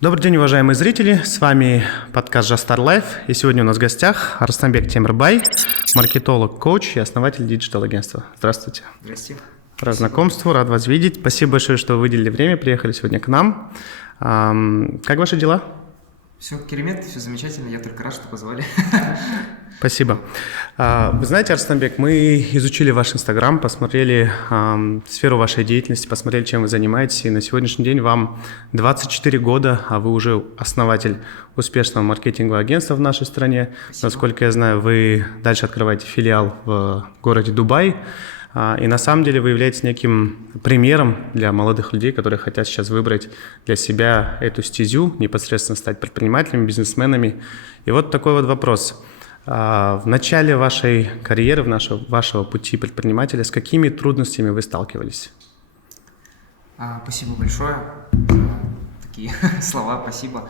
Добрый день, уважаемые зрители, с вами подкаст Just Start Life, и сегодня у нас в гостях Арыстанбек Темирбай, маркетолог, коуч и основатель диджитал-агентства. Здравствуйте. Здравствуйте. Рад знакомству, рад вас видеть. Спасибо большое, что вы выделили время, приехали сегодня к нам. Как ваши дела? Все керемет, все замечательно, я только рад, что позвали. Спасибо. Вы знаете, Арыстанбек, мы изучили ваш Инстаграм, посмотрели сферу вашей деятельности, посмотрели, чем вы занимаетесь, и на сегодняшний день вам 24 года, а вы уже основатель успешного маркетингового агентства в нашей стране. Спасибо. Насколько я знаю, вы дальше открываете филиал в городе Дубай, и на самом деле вы являетесь неким примером для молодых людей, которые хотят сейчас выбрать для себя эту стезю, непосредственно стать предпринимателями, бизнесменами. И вот такой вот вопрос. В начале вашей карьеры, вашего пути предпринимателя, с какими трудностями вы сталкивались? Спасибо большое за такие слова, спасибо.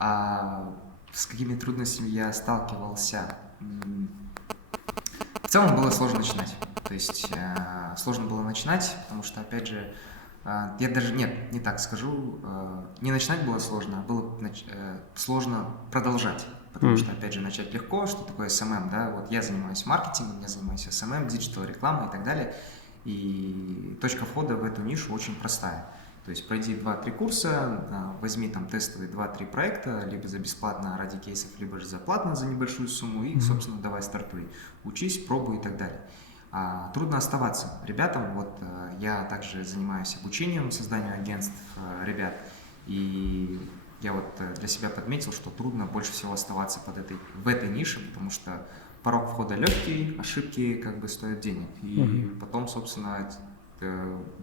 С какими трудностями я сталкивался? В целом было сложно начинать. То есть сложно было начинать, потому что, опять же, я даже, не так скажу, не начинать было сложно, а было сложно продолжать. Потому что, опять же, начать легко, что такое SMM, да, вот я занимаюсь маркетингом, я занимаюсь SMM, диджитал рекламой и так далее, и точка входа в эту нишу очень простая. То есть пройди 2-3 курса, возьми там тестовые 2-3 проекта, либо за бесплатно ради кейсов, либо же за платно за небольшую сумму, и, собственно, давай стартуй, учись, пробуй и так далее. Трудно оставаться ребятам, вот я также занимаюсь обучением, созданием агентств ребят, и я вот для себя подметил, что трудно больше всего оставаться в этой нише, потому что порог входа легкий, ошибки как бы стоят денег. И потом, собственно,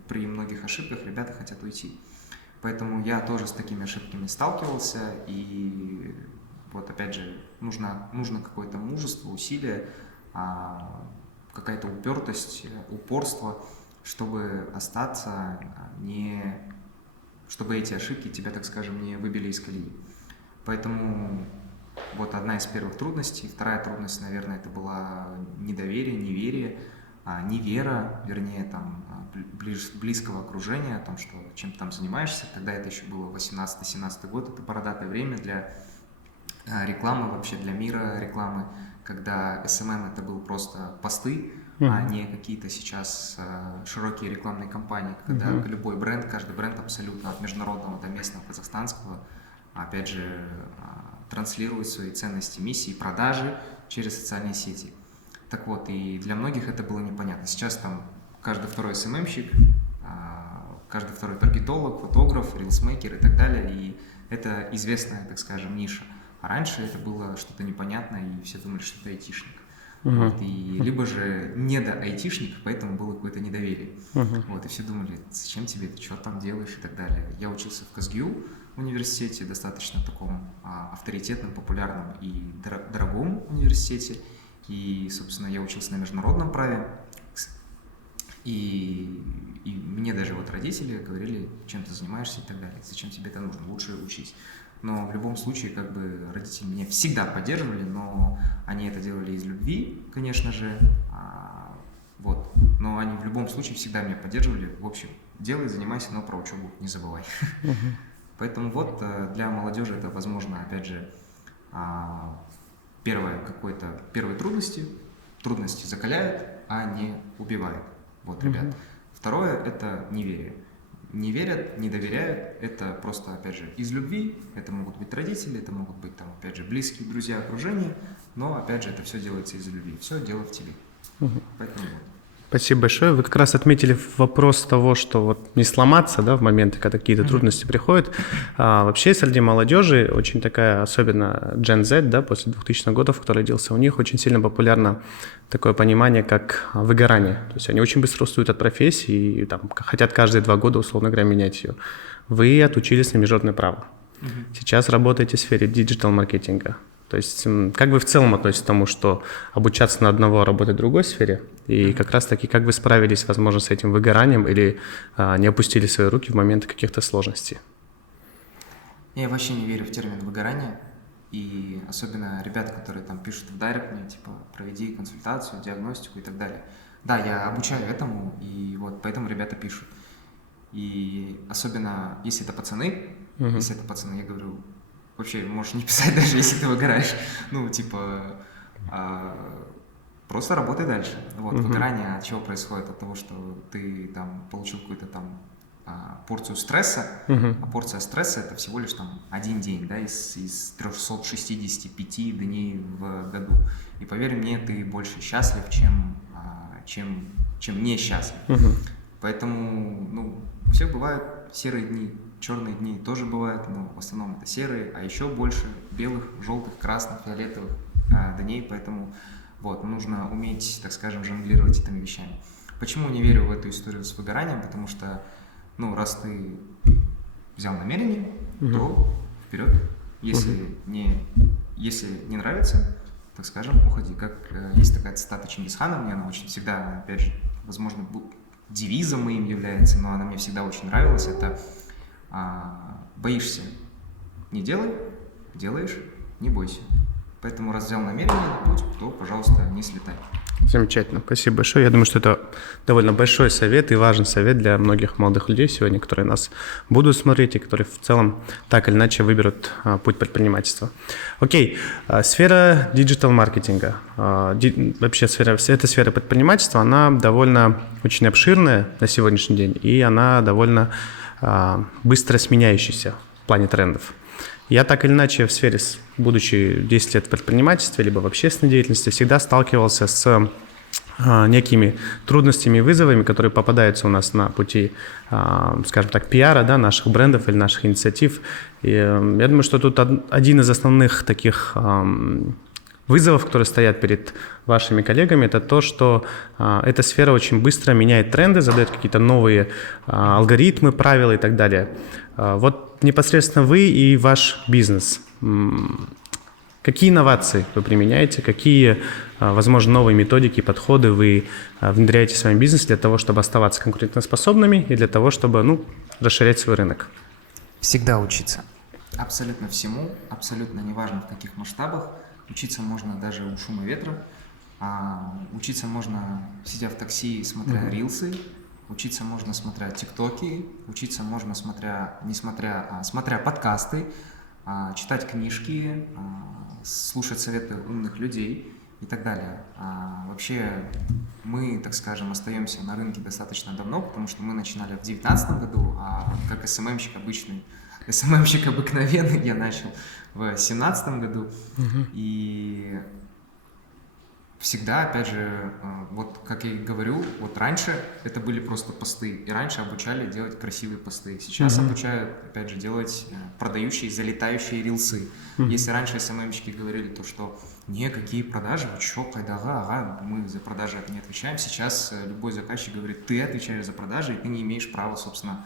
при многих ошибках ребята хотят уйти. Поэтому я тоже с такими ошибками сталкивался. И вот опять же, нужно какое-то мужество, усилие, какая-то упертость, упорство, чтобы остаться, чтобы эти ошибки тебя, так скажем, не выбили из колеи. Поэтому вот одна из первых трудностей. Вторая трудность, наверное, это была недоверие, неверие, невера, вернее, там, близкого окружения, о том, что чем ты там занимаешься. Тогда это еще было 18-17 год, это бородатое время для рекламы, вообще для мира рекламы, когда SMM это был просто посты, а не какие-то сейчас широкие рекламные кампании, когда любой бренд, каждый бренд абсолютно от международного до местного, казахстанского, опять же, транслирует свои ценности, миссии, продажи через социальные сети. Так вот, и для многих это было непонятно. Сейчас там каждый второй SMM-щик, каждый второй таргетолог, фотограф, рилсмейкер и так далее, и это известная, так скажем, ниша. А раньше это было что-то непонятное, и все думали, что это айтишник. Вот, и либо же недо-айтишник, поэтому было какое-то недоверие. Вот, и все думали, зачем тебе, ты что там делаешь и так далее. Я учился в КСГУ в университете, достаточно таком авторитетном, популярном и дорогом университете. И, собственно, я учился на международном праве. И мне даже вот родители говорили, чем ты занимаешься и так далее, зачем тебе это нужно, лучше учись. Но в любом случае, как бы, родители меня всегда поддерживали, но они это делали из любви, конечно же, вот. Но они в любом случае всегда меня поддерживали. В общем, делай, занимайся, но про учебу не забывай. Поэтому вот для молодежи это, возможно, опять же, первые трудности. Трудности закаляют, а не убивают. Вот, ребят. Второе – это неверие. Не верят, не доверяют, это просто, опять же, из любви, это могут быть родители, это могут быть, там, опять же, близкие, друзья, окружение, но, опять же, это все делается из любви, все дело в тебе. Поэтому вот. Спасибо большое. Вы как раз отметили вопрос того, что вот не сломаться, да, в моменты, когда какие-то трудности приходят. Вообще среди молодежи очень такая, особенно Gen Z, да, после 2000-х годов, который родился, у них очень сильно популярно такое понимание, как выгорание. То есть они очень быстро устают от профессии и там, хотят каждые 2 года, условно говоря, менять ее. Вы отучились на международное право. Сейчас работаете в сфере диджитал-маркетинга. То есть как вы в целом относитесь к тому, что обучаться на одного, а работать в другой сфере? И как раз-таки как вы справились, возможно, с этим выгоранием или не опустили свои руки в моменты каких-то сложностей? Я вообще не верю в термин выгорание. И особенно ребята, которые там пишут в дайрект мне, типа, проведи консультацию, диагностику и так далее. Да, я обучаю этому, и вот поэтому ребята пишут. И особенно, если это пацаны, я говорю, вообще можешь не писать даже, если ты выгораешь. Ну, типа, просто работай дальше. Вот, выгорание от чего происходит? От того, что ты там получил какую-то там порцию стресса, а порция стресса это всего лишь там один день, да, из 365 дней в году. И поверь мне, ты больше счастлив, чем несчастлив. Поэтому, ну, у всех бывают серые дни, черные дни тоже бывают, но в основном это серые, а еще больше белых, желтых, красных, фиолетовых дней, поэтому вот, нужно уметь, так скажем, жонглировать этими вещами. Почему не верю в эту историю с выгоранием? Потому что, ну, раз ты взял намерение, то вперед. Если не нравится, так скажем, уходи. Как есть такая цитата Чингисхана, мне она очень всегда, опять же, возможно, девизом моим является, но она мне всегда очень нравилась. Это боишься — не делай, делаешь — не бойся. Поэтому раз взял намерение на путь, то, пожалуйста, не слетай. Замечательно, спасибо большое. Я думаю, что это довольно большой совет и важный совет для многих молодых людей сегодня, которые нас будут смотреть и которые в целом так или иначе выберут путь предпринимательства. Окей, сфера диджитал-маркетинга. Вообще эта сфера предпринимательства, она довольно очень обширная на сегодняшний день, и она довольно быстро сменяющаяся в плане трендов. Я так или иначе в сфере, будучи 10 лет в предпринимательстве, либо в общественной деятельности, всегда сталкивался с некими трудностями и вызовами, которые попадаются у нас на пути, скажем так, пиара, да, наших брендов или наших инициатив. И я думаю, что тут один из основных таких вызовов, которые стоят перед вашими коллегами, это то, что эта сфера очень быстро меняет тренды, задает какие-то новые алгоритмы, правила и так далее. Вот непосредственно вы и ваш бизнес. Какие инновации вы применяете, какие, возможно, новые методики, подходы вы внедряете в свой бизнес для того, чтобы оставаться конкурентоспособными и для того, чтобы расширять свой рынок? Всегда учиться. Абсолютно всему, абсолютно неважно в каких масштабах. Учиться можно даже у шума ветра, учиться можно, сидя в такси, смотря рилсы, учиться можно, смотря тиктоки, учиться можно, смотря подкасты, читать книжки, слушать советы умных людей и так далее. Вообще мы, так скажем, остаемся на рынке достаточно давно, потому что мы начинали в 2019 году, а как СММщик обыкновенный я начал в 2017 году. И всегда, опять же, вот как я и говорю, вот раньше это были просто посты, и раньше обучали делать красивые посты. Сейчас обучают, опять же, делать продающие, залетающие рилсы. Если раньше СММщики говорили то, что не, какие продажи, вы чё, ага, мы за продажи это не отвечаем. Сейчас любой заказчик говорит, ты отвечаешь за продажи, и ты не имеешь права, собственно,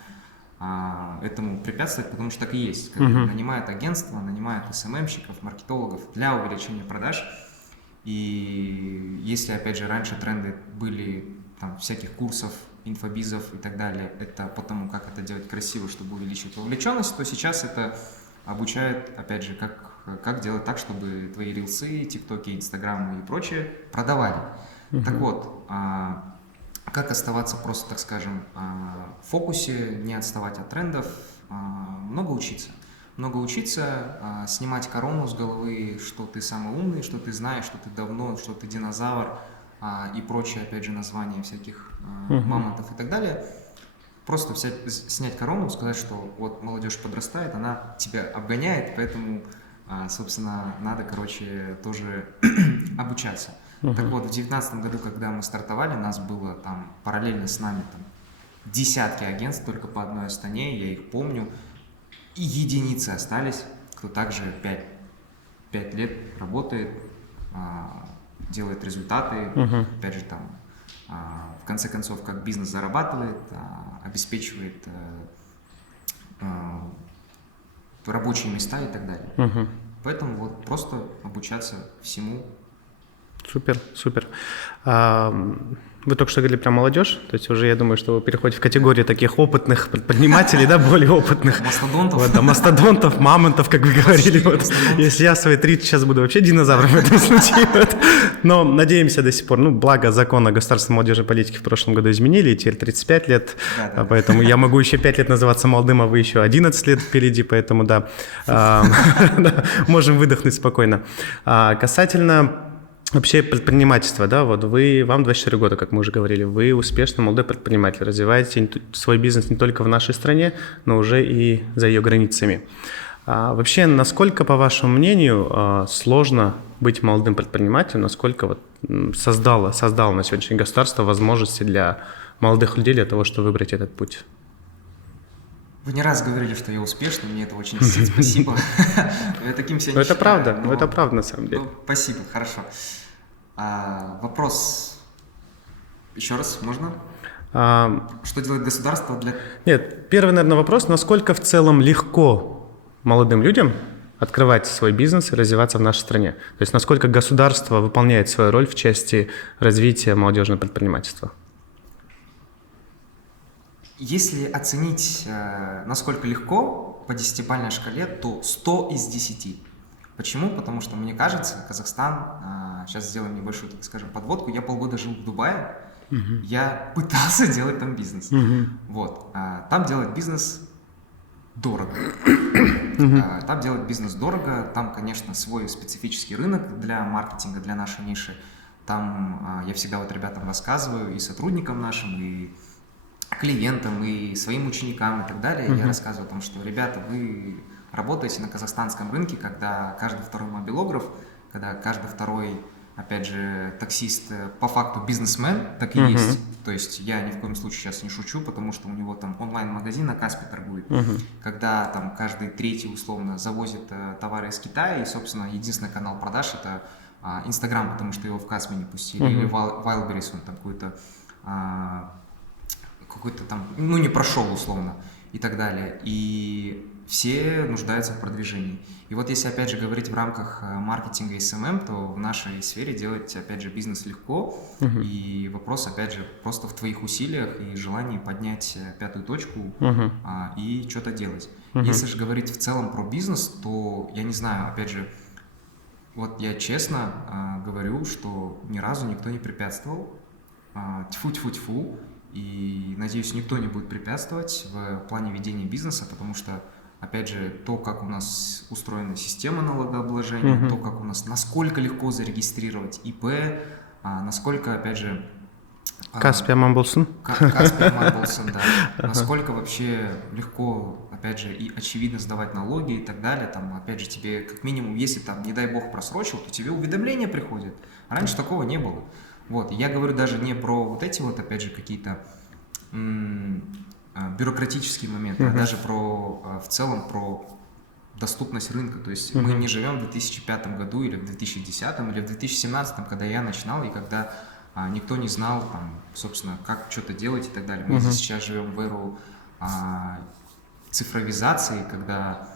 этому препятствовать, потому что так и есть. Нанимают агентства, нанимают СММщиков, маркетологов для увеличения продаж. И если, опять же, раньше тренды были там всяких курсов, инфобизов и так далее, это по тому, как это делать красиво, чтобы увеличить вовлеченность, то сейчас это обучает, опять же, как делать так, чтобы твои рилсы, тиктоки, инстаграмы и прочее продавали. Так вот, как оставаться просто, так скажем, в фокусе, не отставать от трендов, много учиться, снимать корону с головы, что ты самый умный, что ты знаешь, что ты давно, что ты динозавр и прочие, опять же, названия всяких мамонтов и так далее. Просто снять корону, сказать, что вот молодежь подрастает, она тебя обгоняет, поэтому, собственно, надо, тоже обучаться. Так вот, в 2019 году, когда мы стартовали, нас было там параллельно с нами десятки агентств только по одной Астане, я их помню, и единицы остались, кто также 5 лет работает, делает результаты, опять же в конце концов, как бизнес зарабатывает, обеспечивает рабочие места и так далее. Поэтому вот просто обучаться всему. Супер, супер. Вы только что говорили про молодежь, то есть уже, я думаю, что вы переходите в категорию таких опытных предпринимателей, да, более опытных. Мастодонтов. Вот, да, мастодонтов, мамонтов, как вы говорили. Вот. Если я в свои 30 сейчас буду вообще динозавром в этом случае. Вот. Но надеемся до сих пор, благо закон о государственной молодежной политике в прошлом году изменили, и теперь 35 лет, поэтому я могу еще 5 лет называться молодым, а вы еще 11 лет впереди, поэтому да, можем выдохнуть спокойно. Касательно вообще предпринимательство, да, вот вам 24 года, как мы уже говорили, вы успешный молодой предприниматель, развиваете свой бизнес не только в нашей стране, но уже и за ее границами. Вообще, насколько, по вашему мнению, сложно быть молодым предпринимателем, насколько создало на сегодняшний день государство возможности для молодых людей для того, чтобы выбрать этот путь? Вы не раз говорили, что я успешный, мне это очень спасибо. Я таким себя не это считаю. правда, это правда на самом деле. Спасибо, хорошо. Вопрос еще раз, можно? Что делает государство для... Нет, первый, наверное, вопрос, насколько в целом легко молодым людям открывать свой бизнес и развиваться в нашей стране? То есть насколько государство выполняет свою роль в части развития молодежного предпринимательства? Если оценить, насколько легко по 10-бальной шкале, то 100 из 10. Почему? Потому что, мне кажется, Казахстан, сейчас сделаем небольшую, так скажем, подводку, я полгода жил в Дубае, я пытался делать там бизнес. Вот. Там делать бизнес дорого. Там делать бизнес дорого, там, конечно, свой специфический рынок для маркетинга, для нашей ниши. Там я всегда ребятам рассказываю, и сотрудникам нашим, и клиентам, и своим ученикам, и так далее. Я рассказываю о том, что, ребята, вы работаете на казахстанском рынке, когда каждый второй мобилограф, когда каждый второй, опять же, таксист, по факту бизнесмен, так и есть. То есть я ни в коем случае сейчас не шучу, потому что у него там онлайн-магазин на Каспе торгует. Когда там каждый третий, условно, завозит товары из Китая, и, собственно, единственный канал продаж — это Инстаграм, потому что его в Каспе не пустили, или Wildberries, он там какой-то там, не прошел, условно, и так далее. И все нуждаются в продвижении. И вот если, опять же, говорить в рамках маркетинга и СММ, то в нашей сфере делать, опять же, бизнес легко. И вопрос, опять же, просто в твоих усилиях и желании поднять пятую точку и что-то делать. Если же говорить в целом про бизнес, то, я не знаю, опять же, вот я честно говорю, что ни разу никто не препятствовал. Тьфу-тьфу-тьфу. И, надеюсь, никто не будет препятствовать в плане ведения бизнеса, потому что, опять же, то, как у нас устроена система налогообложения, то, как у нас, насколько легко зарегистрировать ИП, насколько, опять же... Каспия Мамболсон. Каспия Мамболсон, да. Насколько вообще легко, опять же, и очевидно сдавать налоги и так далее. Там, опять же, тебе, как минимум, если там, не дай бог, просрочил, то тебе уведомления приходят. Раньше такого не было. Вот, я говорю даже не про вот эти опять же, какие-то бюрократические моменты, а даже в целом про доступность рынка. То есть мы не живем в 2005 году или в 2010 или в 2017, когда я начинал, и когда никто не знал, там, собственно, как что-то делать и так далее. Мы сейчас живем в эру цифровизации, когда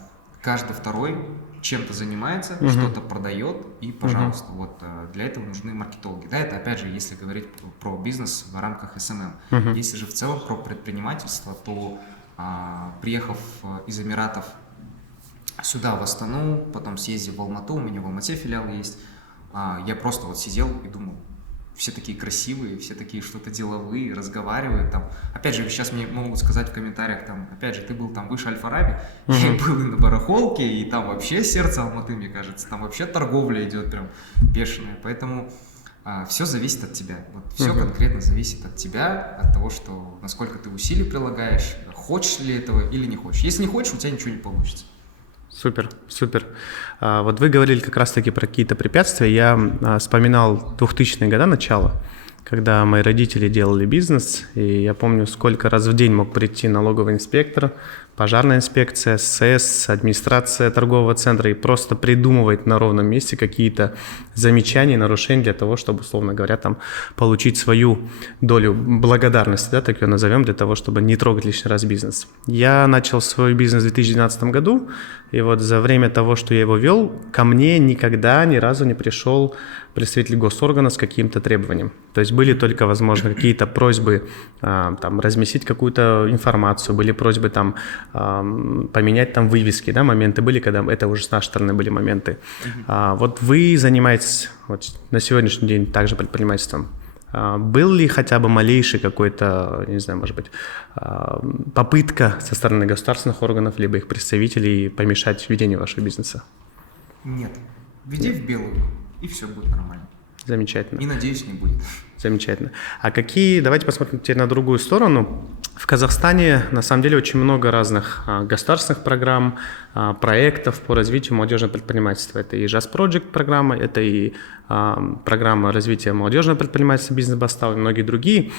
каждый второй чем-то занимается, что-то продает, и, пожалуйста, вот для этого нужны маркетологи. Да, это, опять же, если говорить про бизнес в рамках СММ. Если же в целом про предпринимательство, то, приехав из Эмиратов сюда, в Астану, потом съездив в Алмату, у меня в Алмате филиал есть, я просто вот сидел и думал, все такие красивые, все такие что-то деловые, разговаривают там. Опять же, сейчас мне могут сказать в комментариях, там, опять же, ты был там выше Аль-Фараби, я был и на барахолке, и там вообще сердце Алматы, мне кажется, там вообще торговля идет прям бешеная. Поэтому все зависит от тебя. Вот, все конкретно зависит от тебя, от того, что насколько ты усилий прилагаешь, хочешь ли этого или не хочешь. Если не хочешь, у тебя ничего не получится. Супер, супер. Вот вы говорили как раз-таки про какие-то препятствия. Я вспоминал 2000-е годы, начало, когда мои родители делали бизнес, и я помню, сколько раз в день мог прийти налоговый инспектор, пожарная инспекция, СС, администрация торгового центра и просто придумывать на ровном месте какие-то замечания, нарушения для того, чтобы, условно говоря, там получить свою долю благодарности, да, так ее назовем, для того, чтобы не трогать лишний раз бизнес. Я начал свой бизнес в 2012 году, и вот за время того, что я его вел, ко мне никогда ни разу не пришел представитель госоргана с каким-то требованием. То есть были только, возможно, какие-то просьбы там, разместить какую-то информацию, были просьбы там, поменять там вывески, да, моменты были, когда это уже с нашей стороны были моменты. Вот вы занимаетесь вот, на сегодняшний день также предпринимательством. Был ли хотя бы малейший какой-то, не знаю, может быть, попытка со стороны государственных органов, либо их представителей помешать ведению вашего бизнеса? Нет. Веди в белую, и все будет нормально. Замечательно. И, надеюсь, не будет. Замечательно. А какие, давайте посмотрим теперь на другую сторону. В Казахстане, на самом деле, очень много разных государственных программ, проектов по развитию молодежного предпринимательства. Это и JAS Project программа, это и программа развития молодежного предпринимательства «Бизнес-Бастау» и многие другие.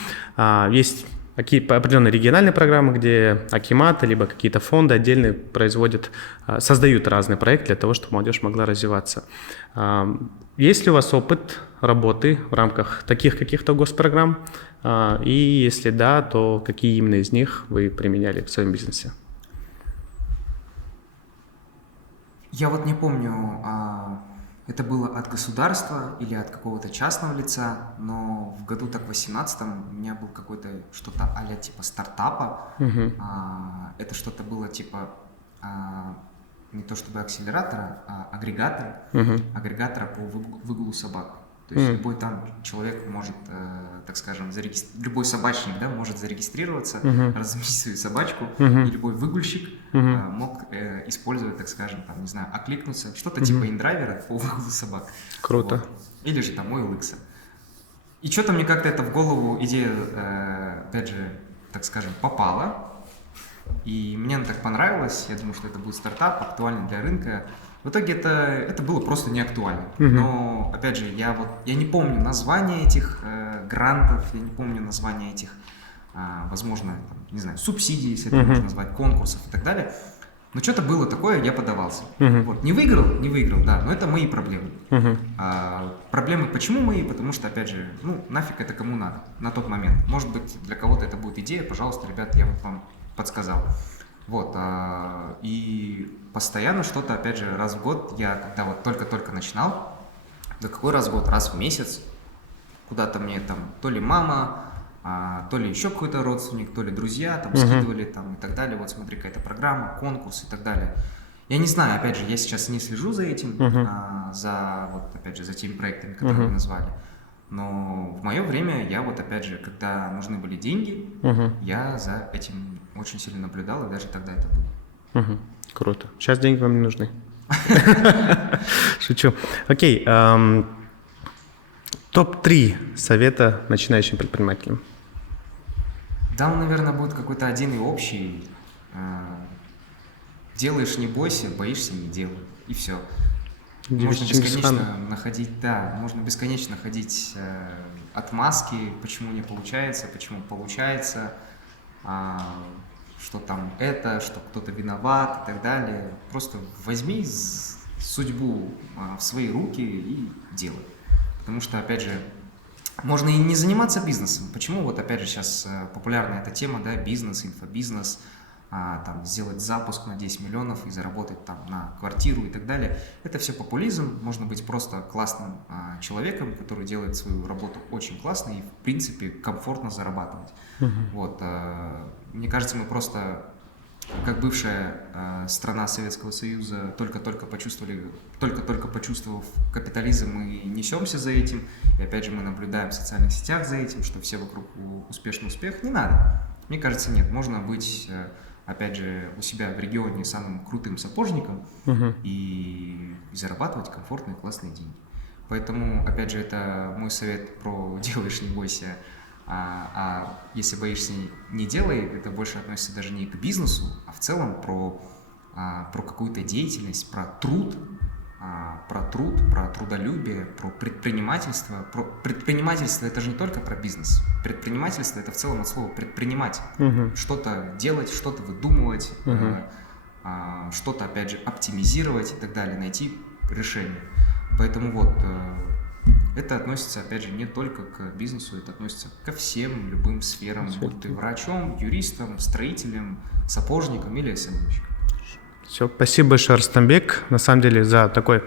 Есть определенные региональные программы, где акиматы, либо какие-то фонды отдельные производят, создают разные проекты для того, чтобы молодежь могла развиваться. Есть ли у вас опыт работы в рамках таких каких-то госпрограмм? И если да, то какие именно из них вы применяли в своем бизнесе? Я вот не помню, это было от государства или от какого-то частного лица, но в году так 18-м у меня был какой-то что-то а-ля типа стартапа. Это что-то было типа не то чтобы акселератора, а агрегатора по выгулу собак. То есть любой там человек может, так скажем, любой собачник, да, может зарегистрироваться, разместить свою собачку, и любой выгульщик мог использовать, так скажем, там, не знаю, окликнуться, что-то типа индрайвера по выгулу собак. Круто. Вот. Или же там OLX. И что-то мне как-то это в голову идея, опять же, так скажем, попала. И мне она так понравилась, я думаю, что это будет стартап, актуальный для рынка. В итоге это было просто не актуально. Но, опять же, я не помню названия этих грантов, я не помню названия этих, возможно, там, не знаю, субсидий, если это можно назвать, конкурсов и так далее. Но что-то было такое, я подавался. Вот. Не выиграл, да, но это мои проблемы. Проблемы почему мои? Потому что, опять же, нафиг это кому надо на тот момент. Может быть, для кого-то это будет идея, пожалуйста, ребят, я вот вам подсказал. Вот, и постоянно что-то, опять же, раз в год, я когда вот только-только начинал, да какой раз в год, раз в месяц, куда-то мне там то ли мама, то ли еще какой-то родственник, то ли друзья там скидывали там и так далее, вот смотри, какая-то программа, конкурс и так далее. Я не знаю, опять же, я сейчас не слежу за этим, за, вот, опять же, за теми проектами, которые вы назвали. Но в мое время я вот, опять же, когда нужны были деньги, я за этим очень сильно наблюдал, и даже тогда это было. Круто. Сейчас деньги вам не нужны. Шучу. Окей. Топ-3 совета начинающим предпринимателям. Да, наверное, будет какой-то один и общий. Делаешь, не бойся, боишься, не делай. И все. Можно бесконечно ходить отмазки, почему не получается, почему получается, что там что кто-то виноват и так далее. Просто возьми судьбу в свои руки и делай. Потому что, опять же, можно и не заниматься бизнесом. Почему вот, опять же, сейчас популярна эта тема, да, бизнес, инфобизнес, там, сделать запуск на 10 миллионов и заработать там на квартиру и так далее. Это все популизм. Можно быть просто классным человеком, который делает свою работу очень классно и, в принципе, комфортно зарабатывать. Вот, мне кажется, мы просто, как бывшая страна Советского Союза, только-только почувствовав капитализм, мы несемся за этим. И опять же, мы наблюдаем в социальных сетях за этим, что все вокруг успешный успех. Не надо. Мне кажется, нет. Можно быть, опять же, у себя в регионе самым крутым сапожником и зарабатывать комфортные, классные деньги. Поэтому, опять же, это мой совет про «делаешь, не бойся». А если боишься, не делай, это больше относится даже не к бизнесу, а в целом про какую-то деятельность, про труд, про трудолюбие, про предпринимательство. Предпринимательство – это же не только про бизнес. Предпринимательство – это в целом от слова «предпринимать». Что-то делать, что-то выдумывать, что-то, опять же, оптимизировать и так далее, найти решение. Поэтому вот это относится, опять же, не только к бизнесу, это относится ко всем любым сферам, будь ты врачом, юристом, строителем, сапожником или СММщиком. Все, спасибо большое, Арстамбек, на самом деле, за такой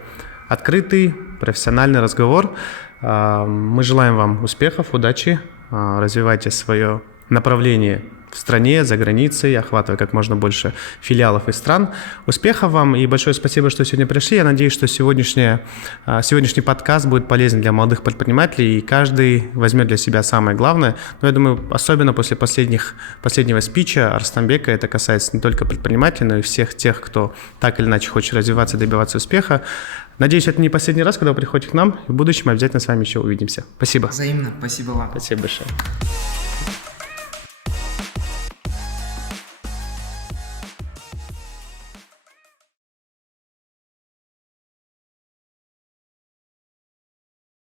открытый, профессиональный разговор. Мы желаем вам успехов, удачи, развивайте свое направление в стране, за границей, охватывая как можно больше филиалов и стран. Успехов вам и большое спасибо, что сегодня пришли. Я надеюсь, что сегодняшний подкаст будет полезен для молодых предпринимателей, и каждый возьмет для себя самое главное. Но я думаю, особенно после последнего спича Арстамбека, это касается не только предпринимателей, но и всех тех, кто так или иначе хочет развиваться и добиваться успеха. Надеюсь, это не последний раз, когда вы приходите к нам. В будущем обязательно с вами еще увидимся. Спасибо. Взаимно. Спасибо вам. Спасибо большое.